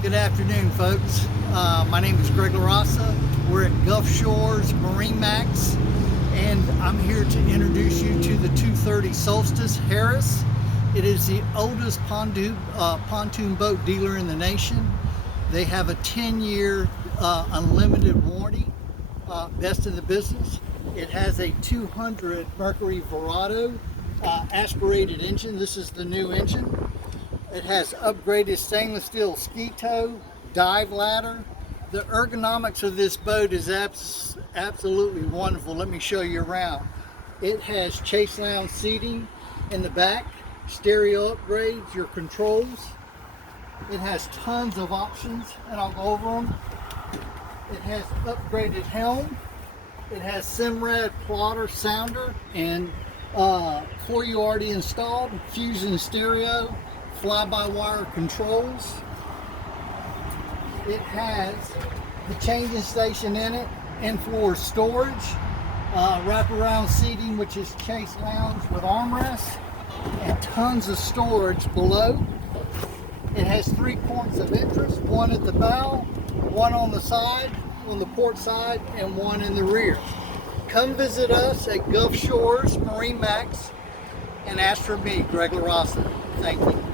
Good afternoon, folks. My name is Greg LaRasa. We're at Gulf Shores MarineMax, and I'm here to introduce you to the 230 Solstice Harris. It is the oldest pontoon boat dealer in the nation. They have a 10-year unlimited warranty, best in the business. It has a 200 Mercury Verado aspirated engine. This is the new engine. It has upgraded stainless steel ski tow, dive ladder. The ergonomics of this boat is absolutely wonderful. Let me show you around. It has chase lounge seating in the back, stereo upgrades, your controls. It has tons of options, and I'll go over them. It has upgraded helm. It has Simrad plotter sounder, and for you already installed, Fusion stereo, fly-by-wire controls. It has the changing station in it, in-floor storage, wraparound seating, which is chase lounge with armrests, and tons of storage below. It has 3 points of interest, one at the bow, one on the side, on the port side, and one in the rear. Come visit us at Gulf Shores MarineMax and ask for me, Greg LaRasa. Thank you.